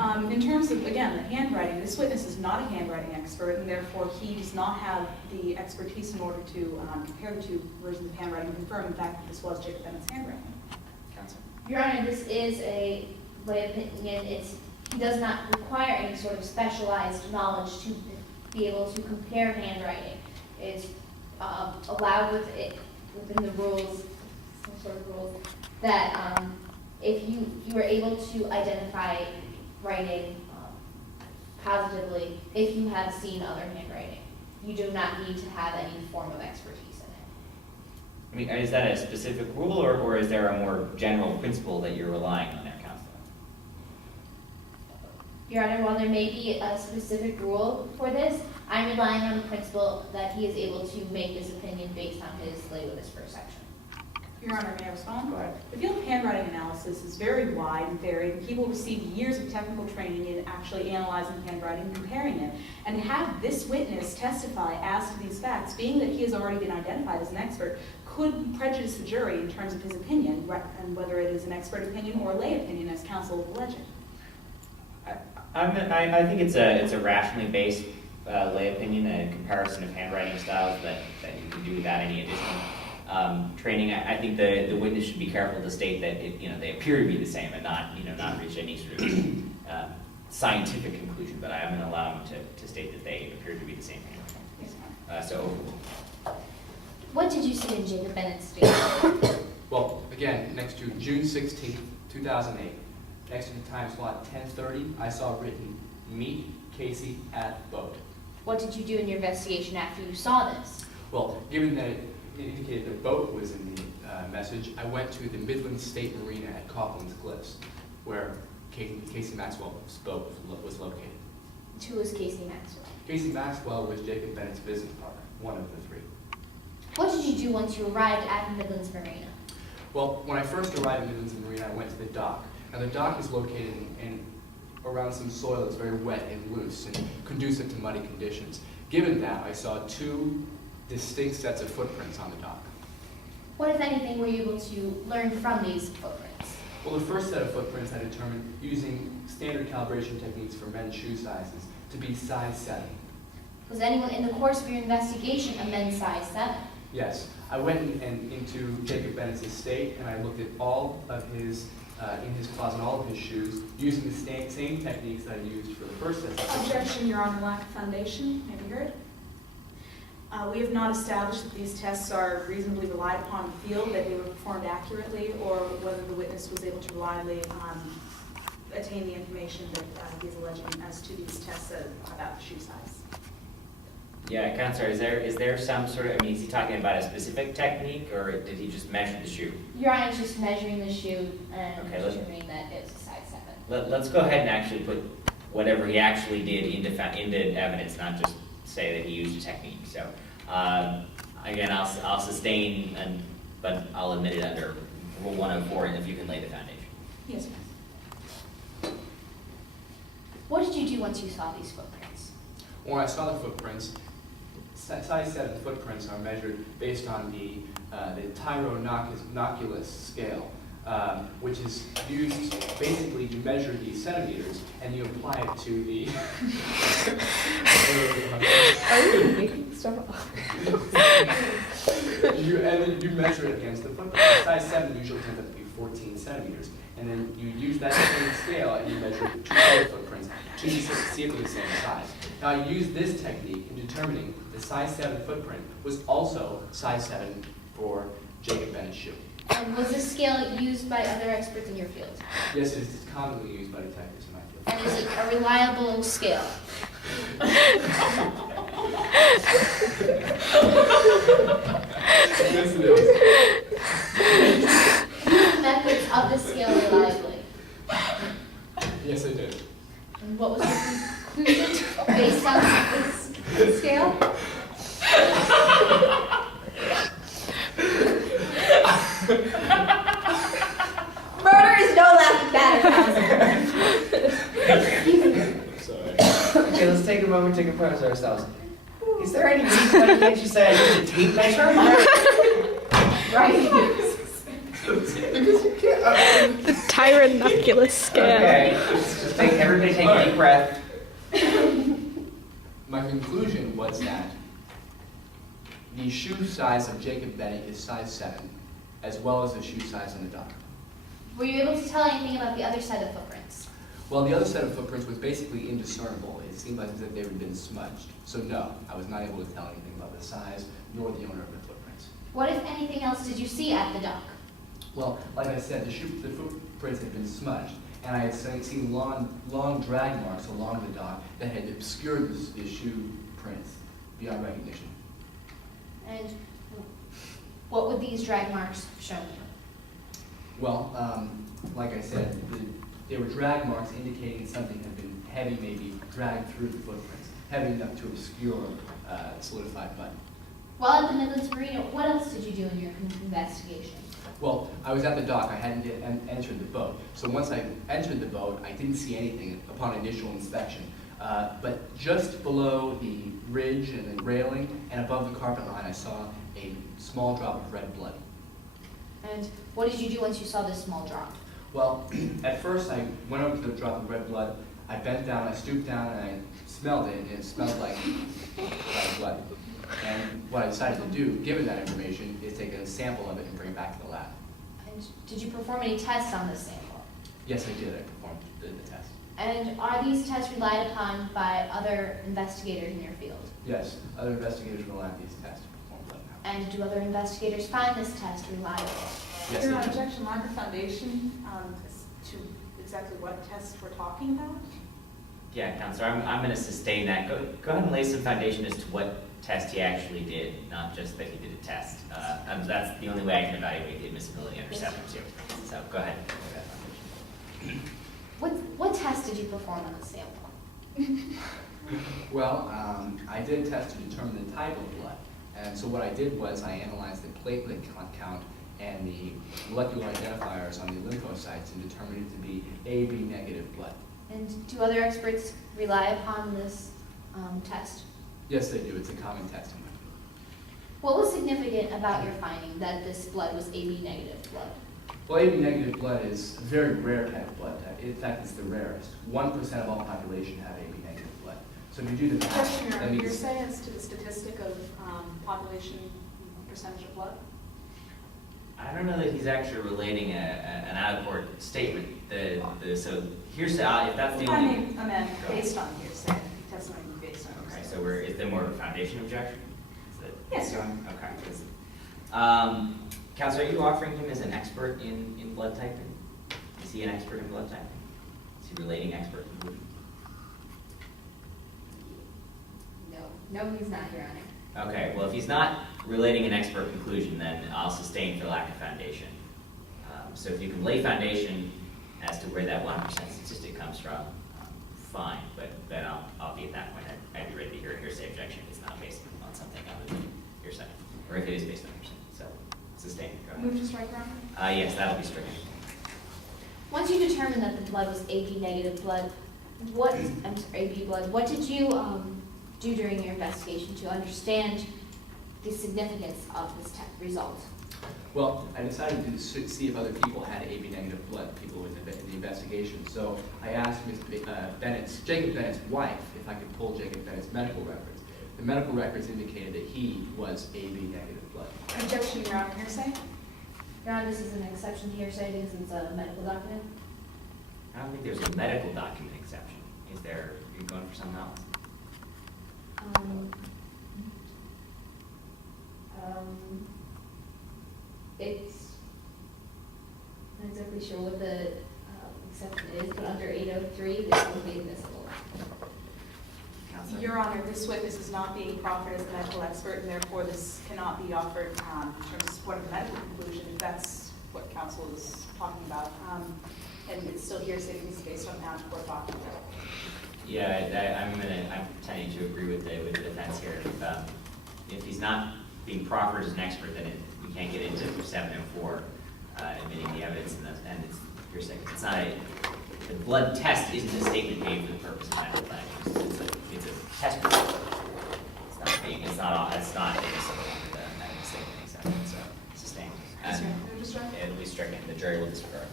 In terms of, again, the handwriting, this witness is not a handwriting expert, and therefore he does not have the expertise in order to compare the two versions of handwriting and confirm, in fact, that this was Jacob Bennett's handwriting. Counsel. Your Honor, this is a lay opinion. He does not require any sort of specialized knowledge to be able to compare handwriting. It's allowed within the rules, some sort of rules, that if you are able to identify writing positively, if you have seen other handwriting, you do not need to have any form of expertise in it. I mean, is that a specific rule, or is there a more general principle that you're relying on there, Counsel? Your Honor, while there may be a specific rule for this, I'm relying on the principle that he is able to make this opinion based on his lay witness perception. Your Honor, may I respond? Go ahead. The field of handwriting analysis is very wide and varied, and people receive years of technical training in actually analyzing handwriting and comparing it. And to have this witness testify as to these facts, being that he has already been identified as an expert, could prejudice the jury in terms of his opinion, and whether it is an expert opinion or a lay opinion, as counsel is alleging. I think it's a rationally based lay opinion, a comparison of handwriting styles that you can do without any additional training. I think the witness should be careful to state that they appear to be the same and not reach any sort of scientific conclusion. But I am going to allow him to state that they appear to be the same handwriting. So. What did you see in Jacob Bennett's statement? Well, again, next to June 16th, 2008, next to the time slot 10:30, I saw written, "Meet Casey at boat." What did you do in your investigation after you saw this? Well, given that it indicated the boat was in the message, I went to the Midland State Marina at Coughlin's Cliffs, where Casey Maxwell's boat was located. Who was Casey Maxwell? Casey Maxwell was Jacob Bennett's business partner, one of the three. What did you do once you arrived at the Midlands Marina? Well, when I first arrived at Midlands Marina, I went to the dock. Now, the dock is located in around some soil that's very wet and loose and conducive to muddy conditions. Given that, I saw two distinct sets of footprints on the dock. What, if anything, were you able to learn from these footprints? Well, the first set of footprints I determined using standard calibration techniques for men's shoe sizes to be size 7. Was anyone in the course of your investigation a men's size 7? Yes. I went into Jacob Bennett's estate and I looked at all of his, in his closet, all of his shoes, using the same techniques that I used for the first set. Objection, Your Honor, lack of foundation. May be heard. We have not established that these tests are reasonably relied upon in the field, that they were performed accurately, or whether the witness was able to reliably attain the information that he is alleging as to these tests about the shoe size. Yeah, Counselor, is there some sort of, is he talking about a specific technique, or did he just measure the shoe? Your Honor, just measuring the shoe and Okay, determining that it's a size 7. Let's go ahead and actually put whatever he actually did into evidence, not just say that he used a technique. So, again, I'll sustain, but I'll admit it under Rule 104, and if you can lay the foundation. Yes, ma'am. What did you do once you saw these footprints? When I saw the footprints, size 7 footprints are measured based on the Tyro-Noculus scale, which is used basically to measure the centimeters, and you apply it to the. Are you making stuff up? you measure it against the footprint. Size 7 usually turns out to be 14 centimeters, and then you use that same scale and you measure two other footprints to see if they're the same size. Now, I used this technique in determining the size 7 footprint was also size 7 for Jacob Bennett's shoe. And was this scale used by other experts in your field? Yes, it is commonly used by detectives in my field. And is it a reliable scale? Yes, it is. Use the methods of the scale reliably. Yes, I did. And what was the conclusion based on this scale? Murder is no laughing matter. Sorry. Okay, let's take a moment to compose ourselves. Is there any reason why you can't just say I used a tape measure? Right. Because you can't. The Tyrannoculus scale. Okay, let's just take everybody take a deep breath. My conclusion was that the shoe size of Jacob Bennett is size 7, as well as the shoe size on the dock. Were you able to tell anything about the other set of footprints? Well, the other set of footprints was basically indiscernible. It seemed like as if they had been smudged. So no, I was not able to tell anything about the size nor the owner of the footprints. What, if anything else, did you see at the dock? Well, like I said, the footprints had been smudged, and I had seen long drag marks along the dock that had obscured the shoe prints beyond recognition. And what would these drag marks have shown you? Well, like I said, they were drag marks indicating something had been heavy, maybe dragged through the footprints, heavy enough to obscure solidified mud. While at the Midlands Marina, what else did you do in your investigation? Well, I was at the dock. I hadn't yet entered the boat. So once I entered the boat, I didn't see anything upon initial inspection. But just below the ridge and the railing and above the carpet line, I saw a small drop of red blood. And what did you do once you saw this small drop? Well, at first I went over to the drop of red blood. I bent down, I stooped down, and I smelled it, and it smelled like blood. And what I decided to do, given that information, is take a sample of it and bring it back to the lab. And did you perform any tests on this sample? Yes, I did. I performed the test. And are these tests relied upon by other investigators in your field? Yes, other investigators relied on these tests to perform blood analysis. And do other investigators find this test reliable? Yes, Your they do. objection, lack of foundation to exactly what tests we're talking about? Yeah, Counselor, I'm going to sustain that. Go ahead and lay some foundation as to what test he actually did, not just that he did a test. That's the only way I can evaluate the admissibility under 7-2. So go ahead. What test did you perform on the sample? Well, I did a test to determine the type of blood. And so what I did was I analyzed the platelet count and the molecular identifiers on the lymphocytes and determined it to be AB negative blood. And do other experts rely upon this test? Yes, they do. It's a common test in my field. What was significant about your finding that this blood was AB negative blood? Well, AB negative blood is a very rare type of blood type. In fact, it's the rarest. 1% of all population have AB negative blood. So if you do the math, Question, that Your means... you're saying as to the statistic of population percentage of blood? I don't know that he's actually relating an out-of-court statement. So hearsay, if that's the If I only... may amend, based on hearsay, testimony based on Okay, hearsay. so is there more of a foundation objection? Is that- Yes, Your Honor. Okay. Counselor, are you offering him as an expert in blood typing? Is he an expert in blood typing? Is he relating expert conclusion? No, he's not, Your Honor. Okay, well, if he's not relating an expert conclusion, then I'll sustain for lack of foundation. So if you can lay foundation as to where that 1% statistic comes from, fine, but then I'll be at that point, I'd be ready to hear a hearsay objection if it's not based on something other than hearsay, or if it is based on hearsay. So sustain, go ahead. Move to strike, Your Honor. Yes, that'll be stricken. Once you determined that the blood was AB negative blood, AB blood, what did you do during your investigation to understand the significance of this result? Well, I decided to see if other people had AB negative blood, people in the investigation. So I asked Jacob Bennett's wife if I could pull Jacob Bennett's medical records. The medical records indicated that he was AB negative blood. Objection, Your Honor, hearsay? Your Honor, this is an exception to hearsay because it's a medical document. I don't think there's a medical document exception. Is there, are you going for something else? It's not exactly sure what the exception is, but under 803, this will be admissible. Counselor? Your Honor, this witness is not being proffered as a medical expert, and therefore this cannot be offered in terms of support of the medical conclusion, if that's what counsel is talking about. And it's still hearsay because it's based on an out-of-court document. Yeah, I'm tending to agree with the defense here. If he's not being proffered as an expert, then we can't get into 7 and 4, admitting the evidence, and it's hearsay. It's not the blood test isn't a statement made for the purpose of medical evidence. It's a test result. It's not admissible under the medical statement exception, so sustained. Yes, Your Honor. Move to strike. It'll be stricken. The jury will disregard.